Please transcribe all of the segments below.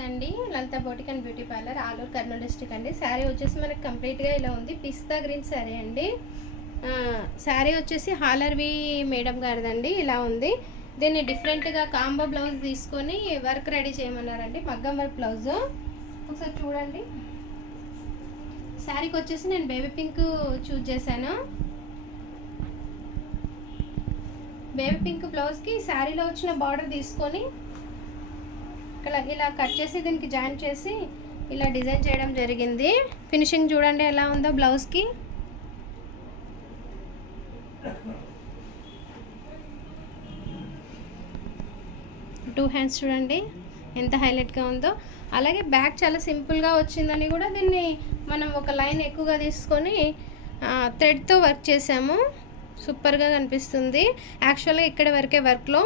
నమస్తే అండి, Lalitha boutique and beauty parlour, Aluru, Kurnool district అండి. శారీ వచ్చేసి మనకి కంప్లీట్గా ఇలా ఉంది. పిస్తా గ్రీన్ శారీ అండి. శారీ వచ్చేసి హాలర్వి మేడం గారిదండి. ఇలా ఉంది. దీన్ని డిఫరెంట్గా కాంబో బ్లౌజ్ తీసుకొని వర్క్ రెడీ చేయమన్నారండి. మగ్గం వర్క్ బ్లౌజ్ ఒకసారి చూడండి. శారీకి వచ్చేసి నేను బేబీ పింక్ చూజ్ చేశాను. బేబీ పింక్ బ్లౌజ్కి శారీలో వచ్చిన బార్డర్ తీసుకొని ఇలా కట్ చేసి దీనికి జాయిన్ చేసి ఇలా డిజైన్ చేయడం జరిగింది. ఫినిషింగ్ చూడండి ఎలా ఉందో బ్లౌజ్కి. టూ హ్యాండ్స్ చూడండి ఎంత హైలైట్గా ఉందో. అలాగే బ్యాక్ చాలా సింపుల్గా వచ్చిందని కూడా దీన్ని మనం ఒక లైన్ ఎక్కువగా తీసుకొని థ్రెడ్తో వర్క్ చేసాము. సూపర్గా కనిపిస్తుంది. యాక్చువల్గా ఇక్కడ వరకే వర్క్లో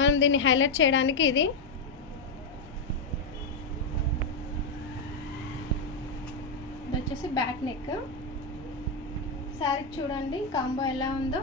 మనం దీన్ని హైలైట్ చేయడానికి ఇది వచ్చేసి బ్యాక్ నెక్. శారీ చూడండి కాంబో ఎలా ఉందో.